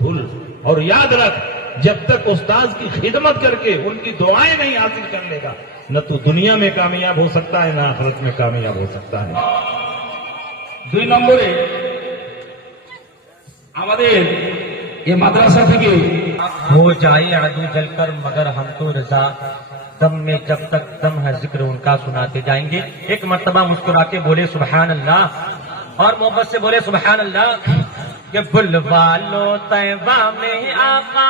بھول اور یاد رکھ، جب تک استاذ کی خدمت کر کے ان کی دعائیں نہیں حاصل کر لے گا، نہ تو دنیا میں کامیاب ہو سکتا ہے، نہ آخرت میں کامیاب ہو سکتا ہے۔ 2 নম্বরে আমাদের এই মাদ্রাসা থেকে ہو جائے عدو جل کر مگر ہم تو رضا، دم میں جب تک دم ہے ذکر ان کا سناتے جائیں گے۔ ایک مرتبہ مسکرا کے بولے سبحان اللہ، اور محبت سے بولے سبحان اللہ کہ بلوا لو طیبہ میں آقا،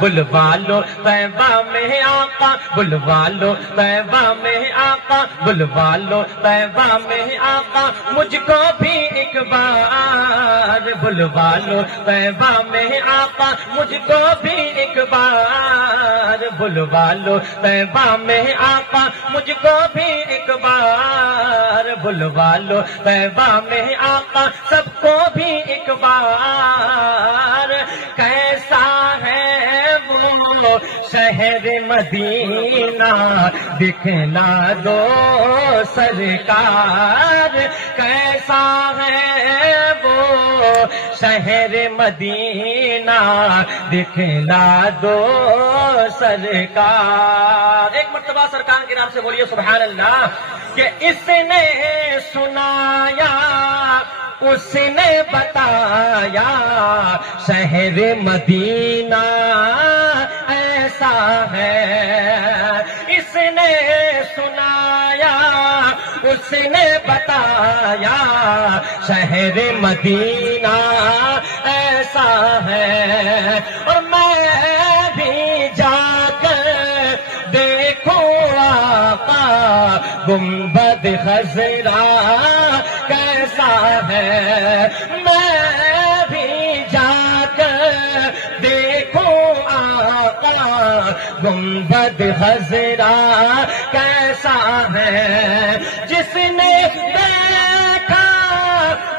بلوا لو طیبہ میں آقا، بلوا لو طیبہ میں آقا، بلوا لو طیبہ میں آقا، مجھ کو بھی ایک بار بلوا لو طیبہ میں آقا، مجھ کو بھی ایک بار بلوا لو طیبہ میں آقا، مجھ کو بھی ایک بار بلوا لو طیبہ میں آقا، سب کو بھی ایک بار۔ کیسا ہے وہ شہر مدینہ دکھلا دو سرکار، کیسا ہے وہ شہر مدینہ دکھلا دو سرکار۔ ایک مرتبہ سرکار کے نام سے بولیے سبحان اللہ کہ اس نے سنایا اس نے بتایا شہر مدینہ ایسا ہے، اس نے سنایا اس نے بتایا شہر مدینہ ایسا ہے، اور میں بھی جا کر دیکھوں آقا گنبد خضرا کیسا ہے، میں بھی جا کر دیکھوں آقا گنبد خضرا کیسا ہے، جس نے دیکھا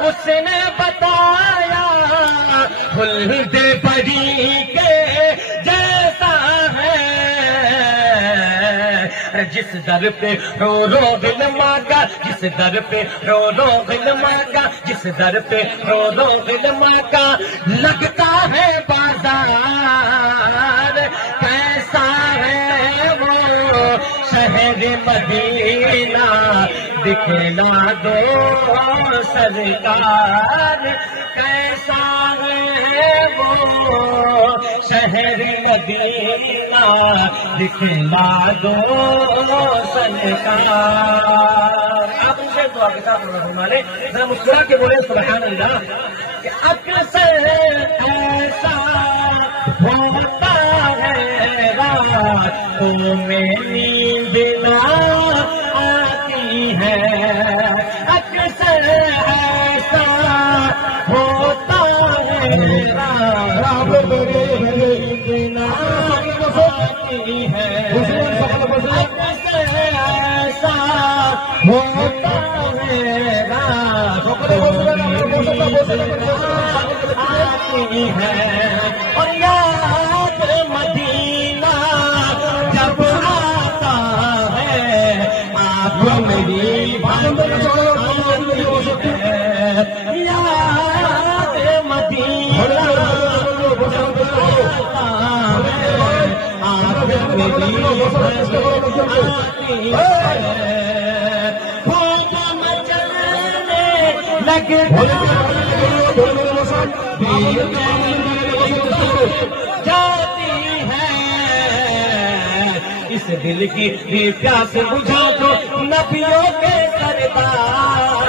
اس نے بتایا خلد بری کے جیسا ہے، جس در پہ رو رو دل مانگا، جس در پہ رو رو دل مانگا، جس در پہ رو رو دل مانگا، لگتا ہے بازار، کیسا ہے وہ شہر مدینہ دکھلا دو سرکار، کیسا ہے وہ شہر مدینہ دکھلا دو سرکار۔ آپ ان سے دعا کے ساتھ ہمارے ذرا مسکرا کے بولے سبحان اللہ کہ اکثر ایسا ہوتا ہے راتوں میں نیند نہ آتی ہے، اکثر ایسا ہوتا ہے راتوں میں نیند نہ آتی ہے، اکثر ایسا ہوتا ہے راتوں میں نیند نہ آتی ہے، اور یاد مدینہ جب آتا ہے آپ میری بات ہے، یاد مدینہ جب آتا ہے آپ میری بات آتی ہے، خوب مچلنے لگتا جاتی ہے، اس دل کی بھی پیاس بجھا دو نبیوں کے سردار،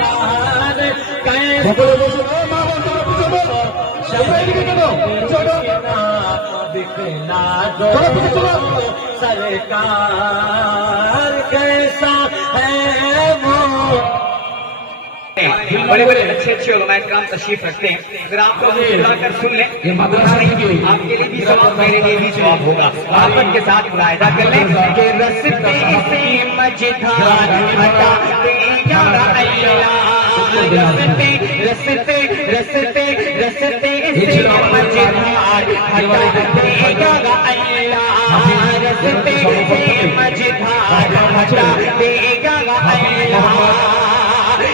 دکھلا دو سرکار، کیسا ہے وہ۔ بڑے بڑے اچھے اچھے علماء کرام تشریف رکھتے ہیں، اگر آپ کو بلا کر سن لیں یہ مدرسہ آپ کے لیے بھی ثواب میرے لیے بھی ثواب ہوگا۔ محبت کے ساتھ ملاحظہ کر لیں کہ رستے سے مجھدار ہٹاتے یا اللہ، رستے رستے رستے رستے سے مجھدار ہٹاتے یا اللہ، رستے سے مجھدار ہٹاتے یا اللہ،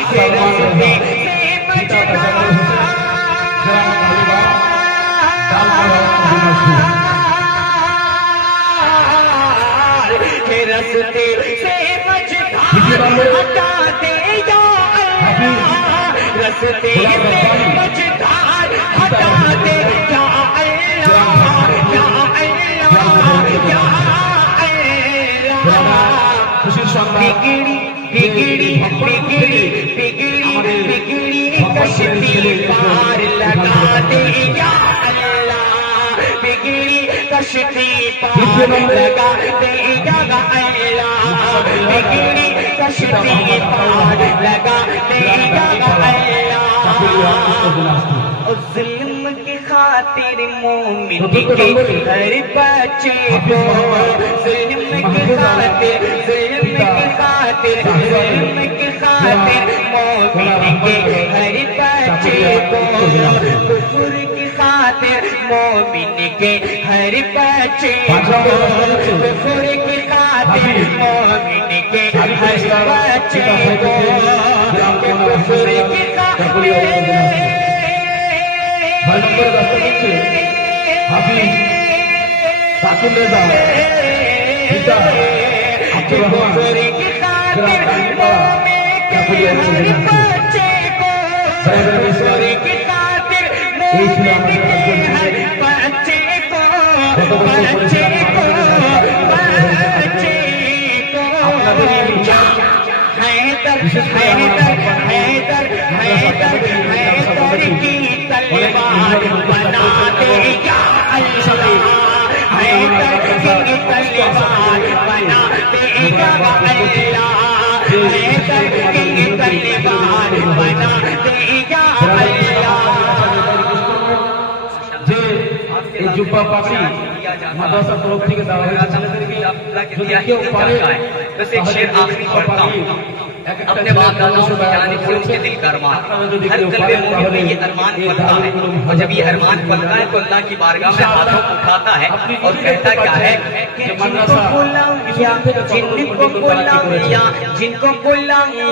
के रस्ते से मझधार के रस्ते से मझधार हटा दे या अल्लाह, रस्ते से मझधार हटा दे या अल्लाह, या अल्लाह, या अल्लाह। बिगड़ी बिगड़ी बिगड़ी बिगड़ी बिगड़ी कश्ती पार लगा दे या अल्लाह, बिगड़ी कश्ती पार लगा दे या अल्लाह, बिगड़ी कश्ती पार लगा दे या अल्लाह। जुल्म की खातिर मोमिन के हर बच्चे को, जुल्म की खातिर, जुल्म की खातिर, जुल्म की खातिर मोमिन के हर बच्चे को, कुफर की खातिर मोमिन के हर बच्चे को, कुफर की खातिर मोमिन के हर बच्चे को, कुफर की खातिर भाई नंबर दस्तक से हाफिज साकिब रेजा पिता अब्दुल रहमान की खातिर मोमिन के हर बच्चे को, कुफर की खातिर मोमिन के हर बच्चे को, बच्चे को, बच्चे को। हैदर हैदर हैदर हैदर हैदर की तलवार बना दे या अल्लाह, हैदर की तलवार बना दे या अल्लाह, हैदर की तलवार बना दे या अल्लाह। जुब्बा पापी मादरसा प्रोक्ति के दावा बस एक शेर आखिरी पढ़ता हूँ। अपने बाप दादाओं की जानिब से उनके दिल का अरमान, हर कल्बे मोमिन में ये अरमान पलता है, और जब ये अरमान पलता है तो अल्लाह की बारगाह में हाथों को उठाता है और कहता क्या है कि जिनको बुलाया, जिनको बुलाया, जिनको बुलाया,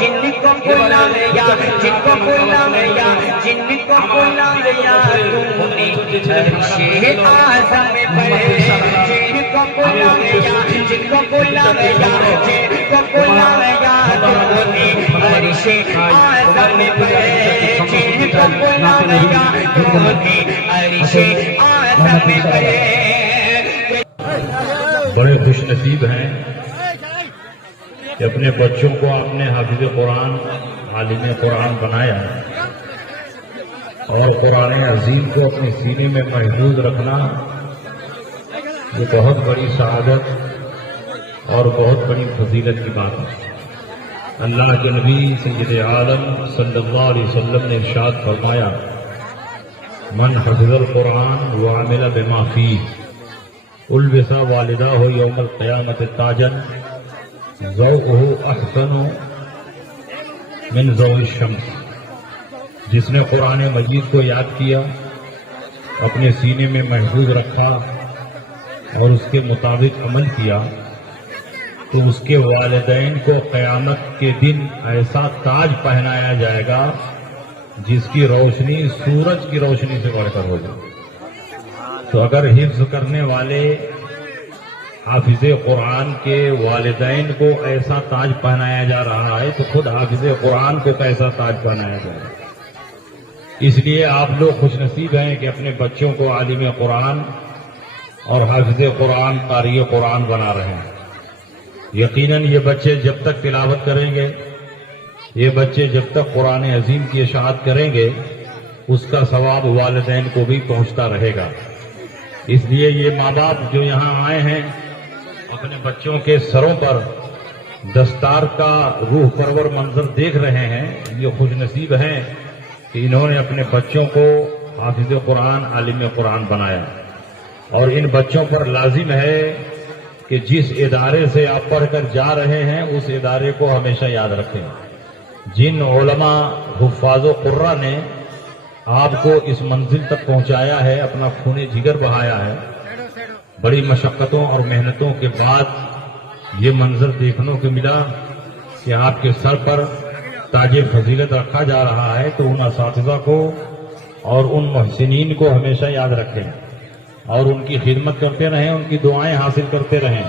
जिनको बुलाया, जिनको बुलाया, जिनको बुलाया तूने अर्शे आज़म पर, जिनको बुलाया, जिनको बुलाया, जिनको बुलाया तूने अर्शे आज़म पर, जिनको बुलाया तूने अर्शे आज़म पर। बड़े खुश नसीब हैं कि अपने बच्चों को आपने हाफिज कुरान, आलिम कुरान बनाया, और कुरान अजीम को अपने सीने में महफूज रखना ये बहुत बड़ी शहादत और बहुत बड़ी फजीलत की बात है। अल्लाह के नबी सय्यद आलम सल्लल्लाहु अलैहि वसल्लम ने इरशाद फरमाया, मन हफ़िज़ल कुरान व अमिल बिमा फीह उल्बिसा वालिदा हो यौमल क़यामत ताजन ज़ौक़ुहु अहसनु मिन ज़ौइ शम्स। जिसने कुरान मजीद को याद किया, अपने सीने में महफूज रखा और उसके मुताबिक अमल किया, तो उसके वालिदैन को क़यामत के दिन ऐसा ताज पहनाया जाएगा जिसकी रोशनी सूरज की रोशनी से बढ़कर होगी। तो अगर हिफ्ज करने वाले हाफिज कुरान के वालिदैन को ऐसा ताज पहनाया जा रहा है, तो खुद हाफिज कुरान को कैसा ताज पहनाया जाएगा। इसलिए आप लोग खुशनसीब हैं कि अपने बच्चों को आलिम कुरान और हाफिज कुरान, कारी कुरान बना रहे हैं। यकीनन ये बच्चे जब तक तिलावत करेंगे, ये बच्चे जब तक कुरान अजीम की इशाअत करेंगे, उसका सवाब वालिदैन को भी पहुंचता रहेगा। इसलिए ये माँ बाप जो यहाँ आए हैं, अपने बच्चों के सरों पर दस्तार का रूह परवर मंजर देख रहे हैं, ये खुशनसीब हैं कि इन्होंने अपने बच्चों को हाफिज कुरान, आलिम कुरान बनाया। और इन बच्चों पर लाजिम है कि जिस इदारे से आप पढ़कर जा रहे हैं, उस इदारे को हमेशा याद रखें। जिन उलमा हुफ़ाज़ कुर्रा ने आपको इस मंजिल तक पहुंचाया है, अपना खूने जिगर बहाया है, बड़ी मशक्क़तों और मेहनतों के बाद ये मंजर देखने को मिला कि आपके सर पर ताज फजीलत रखा जा रहा है, तो उन असातिज़ा को और उन मुहसिनीन को हमेशा याद रखें और उनकी खिदमत करते रहें, उनकी दुआएं हासिल करते रहें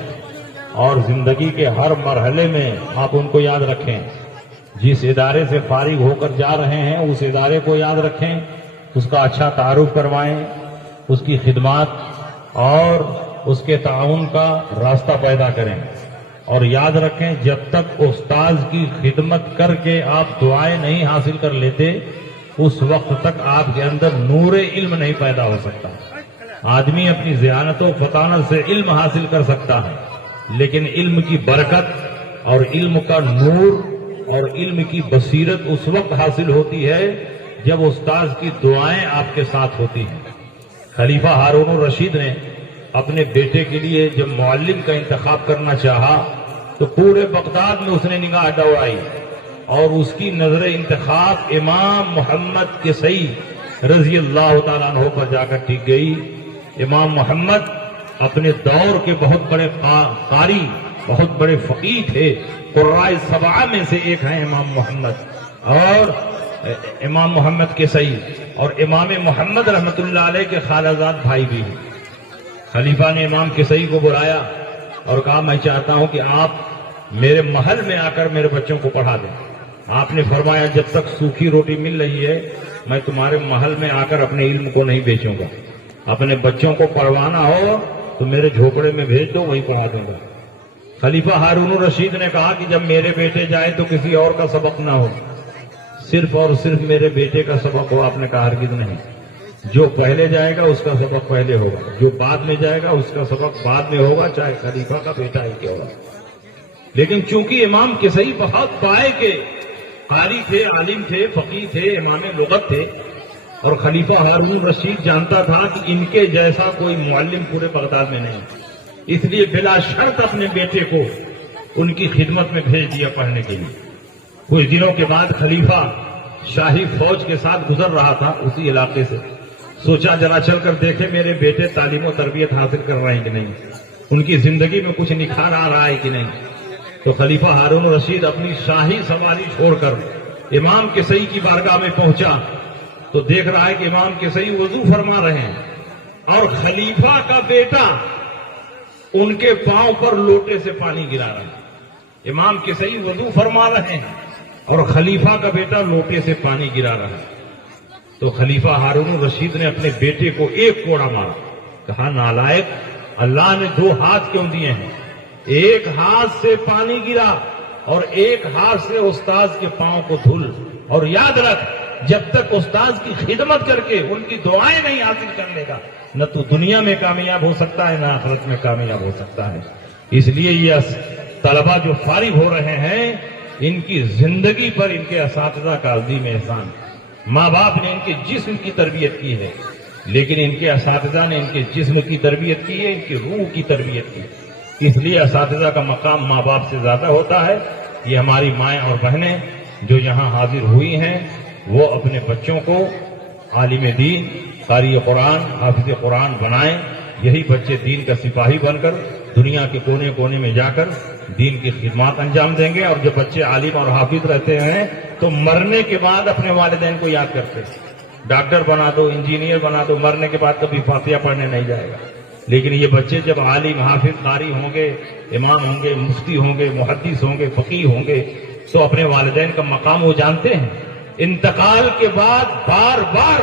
और जिंदगी के हर मरहले में आप उनको याद रखें। जिस इदारे से फारिग होकर जा रहे हैं उस इदारे को याद रखें, उसका अच्छा तारुफ करवाएं, उसकी खिदमत और उसके ताउन का रास्ता पैदा करें। और याद रखें, जब तक उस्ताद की खिदमत करके आप दुआएं नहीं हासिल कर लेते, उस वक्त तक आपके अंदर नूरे इल्म नहीं पैदा हो सकता। आदमी अपनी ज़ियानत व फतानत से इल्म हासिल कर सकता है, लेकिन इल्म की बरकत और इल्म का नूर और इल्म की बसीरत उस वक्त हासिल होती है जब उस्ताद की दुआएं आपके साथ होती हैं। खलीफा हारून रशीद ने अपने बेटे के लिए जब मुअल्लिम का इंतखाब करना चाहा तो पूरे बगदाद में उसने निगाह दौड़ाई और उसकी नजर इंतखाब इमाम मोहम्मद किसई रजी अल्लाह तआला अन्हु पर जाकर टिक गई। इमाम मोहम्मद अपने दौर के बहुत बड़े कारी, बहुत बड़े फकीह थे। कुर्राए सबआ में से एक हैं इमाम मोहम्मद, और इमाम मोहम्मद किसई और इमाम मोहम्मद रहमतुल्लाह अलैह के खालाजाद भाई भी हैं। खलीफा ने इमाम किसई को बुलाया और कहा, मैं चाहता हूं कि आप मेरे महल में आकर मेरे बच्चों को पढ़ा दें। आपने फरमाया, जब तक सूखी रोटी मिल रही है मैं तुम्हारे महल में आकर अपने इल्म को नहीं बेचूंगा। अपने बच्चों को पढ़वाना हो तो मेरे झोपड़े में भेज दो, वहीं पढ़ा दूंगा। खलीफा हारून रशीद ने कहा कि जब मेरे बेटे जाए तो किसी और का सबक ना हो, सिर्फ और सिर्फ मेरे बेटे का सबक हो। आपने कहा, हरगिज़ नहीं, जो पहले जाएगा उसका सबक पहले होगा, जो बाद में जाएगा उसका सबक बाद में होगा, चाहे खलीफा का बेटा ही क्यों होगा। लेकिन चूंकि इमाम किसई बहुत पाए के कारी थे, आलिम थे, फकीह थे, इमाम लुगत थे, और खलीफा हारून रशीद जानता था कि इनके जैसा कोई मुअल्लिम पूरे बगदाद में नहीं, इसलिए बिला शर्त अपने बेटे को उनकी खिदमत में भेज दिया पढ़ने के लिए। कुछ दिनों के बाद खलीफा शाही फौज के साथ गुजर रहा था उसी इलाके से। सोचा जरा चलकर देखे मेरे बेटे तालीम और तरबियत हासिल कर रहे हैं कि नहीं, उनकी जिंदगी में कुछ निखार आ रहा है कि नहीं। तो खलीफा हारून रशीद अपनी शाही सवारी छोड़कर इमाम किसई की बारगाह में पहुंचा तो देख रहा है कि इमाम किसई वजू फरमा रहे हैं और खलीफा का बेटा उनके पांव पर लोटे से पानी गिरा रहा है। इमाम किसई वजू फरमा रहे हैं और खलीफा का बेटा लोटे से पानी गिरा रहा है। तो खलीफा हारून रशीद ने अपने बेटे को एक कोड़ा मारा, कहा, नालायक, अल्लाह ने दो हाथ क्यों दिए हैं? एक हाथ से पानी गिरा और एक हाथ से उस्ताद के पांव को धुल, और याद रख, जब तक उस्ताद की खिदमत करके उनकी दुआएं नहीं हासिल कर लेगा, न तो दुनिया में कामयाब हो सकता है, न आखिरत में कामयाब हो सकता है। इसलिए ये तलबा जो फारिग हो रहे हैं, इनकी जिंदगी पर इनके असातिज़ा का अज़ीम एहसान। माँ बाप ने इनके जिस्म की तरबियत की है, लेकिन इनके असातिज़ा ने इनके जिस्म की तरबियत की है, इनकी रूह की तरबियत की। इसलिए असातिज़ा का मकाम माँ बाप से ज्यादा होता है। ये हमारी माएँ और बहनें जो यहाँ हाजिर हुई हैं, वो अपने बच्चों को आलिम दीन, कारी कुरान, हाफिज कुरान बनाएं। यही बच्चे दीन का सिपाही बनकर दुनिया के कोने कोने में जाकर दीन की खिदमत अंजाम देंगे। और जब बच्चे आलिम और हाफिज रहते हैं तो मरने के बाद अपने वालिदैन को याद करते हैं। डॉक्टर बना दो, इंजीनियर बना दो, मरने के बाद कभी फातिहा पढ़ने नहीं जाएगा। लेकिन ये बच्चे जब आलिम, हाफिज, कारी होंगे, इमाम होंगे, मुफ्ती होंगे, मुहद्दिस होंगे, फकीह होंगे, तो अपने वालिदैन का मकाम वो जानते हैं। इंतकाल के बाद बार बार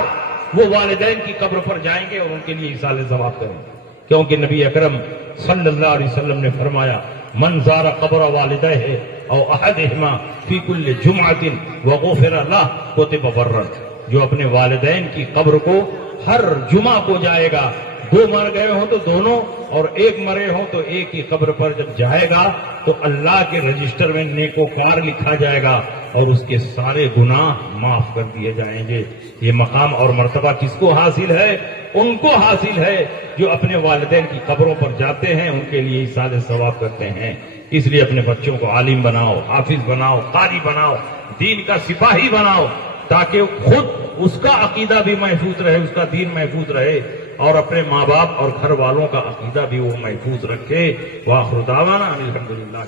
वो वालिदैन की कब्र पर जाएंगे और उनके लिए इसाले सवाब करेंगे, क्योंकि नबी अकरम सल्लल्लाहु अलैहि वसल्लम ने फरमाया, मन ज़ारा क़ब्र वालिदैहि औ अहदिहिमा फी कुल्लि जुमअतिन व गुफ़िरा लह कुतिबा बर्रन। जो अपने वालिदैन की कब्र को हर जुमा को जाएगा, दो मर गए हो तो दोनों, और एक मरे हो तो एक ही कब्र पर जब जाएगा तो अल्लाह के रजिस्टर में नेकोकार लिखा जाएगा और उसके सारे गुनाह माफ कर दिए जाएंगे। ये मकाम और मर्तबा किसको हासिल है? उनको हासिल है जो अपने वालिदैन की कब्रों पर जाते हैं, उनके लिए इसाले सवाब करते हैं। इसलिए अपने बच्चों को आलिम बनाओ, हाफिज बनाओ, कारी बनाओ, दीन का सिपाही बनाओ, ताकि खुद उसका अकीदा भी महफूज रहे, उसका दीन महफूज रहे, और अपने माँ बाप और घर वालों का अकीदा भी वो महफूज रखे। वाखिर दावाना अनिल हम्दुलिल्लाह।